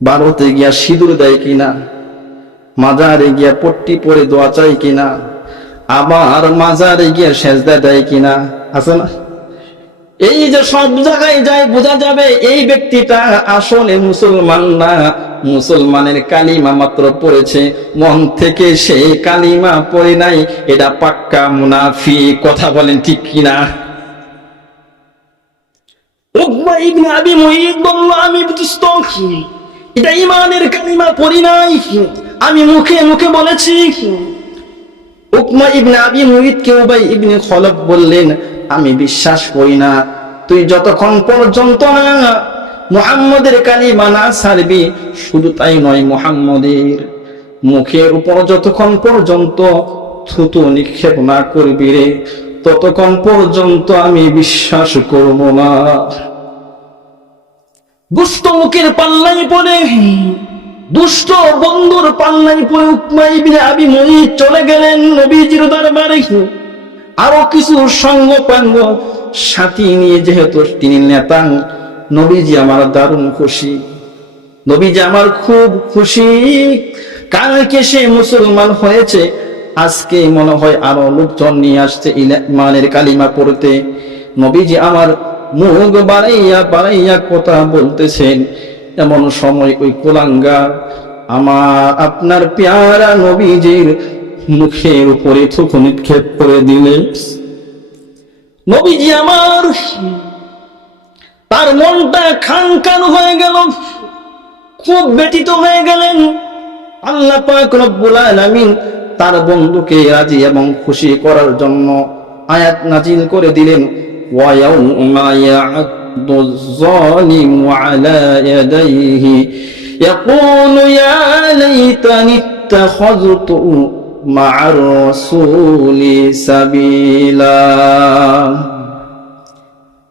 ভারতে গিয়া সিঁদুর দেয় কিনা, মাজারে গিয়া পট্টি পরে দোয়া চাই কিনা, আবার মাজারে গিয়া সেজদা দেয় কিনা, আছে না? এই যে সব জায়গায় যায় বোঝা যাবে এই ব্যক্তিটা আসলে মুসলমান না, মুসলমানের কালিমা মাত্র পড়েছে, মন থেকে সেই কালিমা পড়ে নাই, এটা পাক্কা মুনাফিক। কথা বলেন ঠিক কিনা? উকবা ইবনে আবি মুঈত বলল, আমি বুঝত এটা ঈমানের কালিমা পড়ি নাই, আমি মুখে মুখে বলেছি। উকবা ইবনে আবি মুঈতকে উবাই ইবনে খলফ বললেন, আমি বিশ্বাস করি না, তুই যতক্ষণ পর্যন্ত না মুহাম্মদের কালিমা না ছাড়বি, শুধু তাই নয় মুহাম্মদের মুখের উপর যতক্ষণ পর্যন্ত থুতু নিক্ষেপ না করবি রে, ততক্ষণ পর্যন্ত আমি বিশ্বাস করব না। দুষ্ট মুখের পাল্লাই পড়ে, দুষ্ট বন্ধুর পাল্লাই পড়ে উকবা ইবনে আবি মুঈত চলে গেলেন নবীজির দরবারে। আরো কিছু সঙ্গ পাঙ্গ সাথী নিয়ে, যেহেতু তিনি নেতা, নবীজি আমার দারুণ খুশি, নবীজি আমার খুব খুশি, কালকে সে মুসলমান হয়েছে, আজকে মনে হয় আরো লোকজন নিয়ে আসছে ঈমানের কালিমা পড়তে। নবীজি আমার মুখ বাড়াইয়া বাড়াইয়া কথা বলতেছেন, এমন সময় ওই কুলাঙ্গার আপনার পেয়ারা নবীজির মুখের উপরে থুতু নিক্ষেপ করে দিলেন। নবীজি আমার তার মনটা খান খান হয়ে গেল, খুব ব্যথিত হয়ে গেলেন। আল্লাহ পাক রব্বুল আলামিন তার বন্ধুকে রাজি এবং খুশি করার জন্য আয়াত নাজিল করে দিলেন, ওয়া ইয়াউমা ইয়া'আদ্দুয যালিমু আলা ইয়াদাইহি ইয়াকুলু ইয়া লাইতানি ইত্তাখাযতু মা'আর রাসূলি সাবিলা।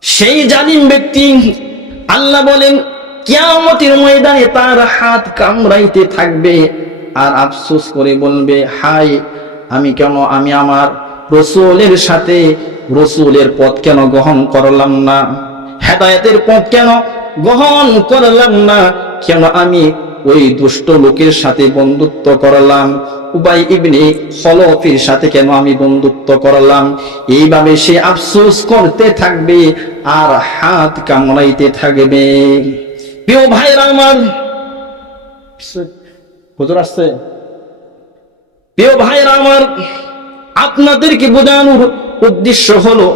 সেই জালিম ব্যক্তি, আল্লাহ বলেন, কিয়ামতের ময়দানে তার হাত কামড়াইতে থাকবে আর আফসোস করে বলবে, হায় আমি আমার রাসূলের সাথে রাসূলের পথ কেন গ্রহণ করলাম না, হেদায়েতের পথ কেন গ্রহণ করলাম না, কেন আমি ওই দুষ্ট লোকের সাথে বন্ধুত্ব করলাম, উবাই ইবনে খলফের সাথে কেন আমি বন্ধুত্ব করলাম। এইভাবে সে আফসোস করতে থাকবে আর হাত কামড়াইতে থাকবে। প্রিয় ভাইরা আমার, হুজুর আসছে, প্রিয় ভাইরা আমার, আপনাদেরকে বোঝানোর উদ্দেশ্য হলো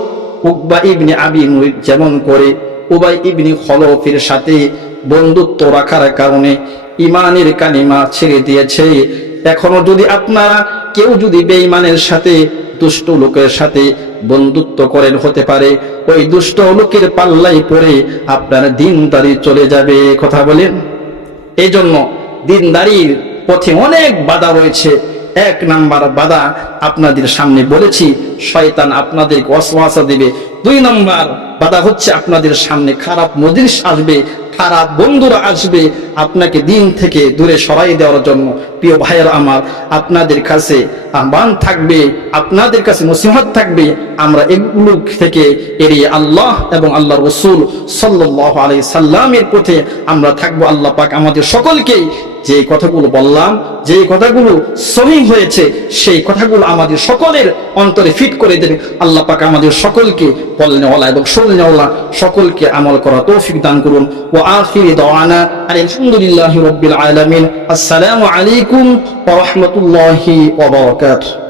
উকবা ইবনে আবি মুঈত যেমন করে উবাই ইবনে খলফের সাথে বন্ধুত্ব রাখার কারণে ঈমানের কালিমা ছেড়ে দিয়েছে, এখনো যদি আপনারা কেউ যদি বেঈমানের সাথে দুষ্ট লোকের সাথে বন্ধুত্ব করেন, হতে পারে ওই দুষ্ট লোকের পাল্লাই পড়ে আপনার দিনদারি চলে যাবে। কথা বলেন। এই জন্য দিনদারির পথে অনেক বাধা রয়েছে। এক নাম্বার বাধা আপনাদের সামনে বলেছি, শয়তান আপনাদেরকে ওয়াসওয়াসা দিবে। দুই নাম্বার বাধা হচ্ছে আপনাদের সামনে খারাপ মজলিস আসবে, খারাপ বন্ধুরা আসবে আপনাকে দিন থেকে দূরে সরাই দেওয়ার জন্য। প্রিয় ভাইয়েরা আমার, আপনাদের কাছে আহ্বান থাকবে, আপনাদের কাছে নসিহত থাকবে, আমরা এগুলো থেকে এড়িয়ে আল্লাহ এবং আল্লাহর রাসূল সাল্লাল্লাহু আলাইহি সাল্লামের পথে আমরা থাকবো। আল্লাহ পাক আমাদের সকলকে যে কথাগুলো বললাম, যে কথাগুলো সহিহ হয়েছে, সেই কথাগুলো আমাদের সকলের অন্তরে ফিট করে দেবে। আল্লাহ পাক আমাদের সকলকে বলনেওয়ালা এবং শুননেওয়ালা সকলকে আমল করা তৌফিক দান করুন। ওয়া আখিরি দাওয়ানা আলহামদুলিল্লাহি রাব্বিল আলামিন। আসসালামু আলাইকুম ওয়া রাহমাতুল্লাহি ওয়া বারাকাতুহু।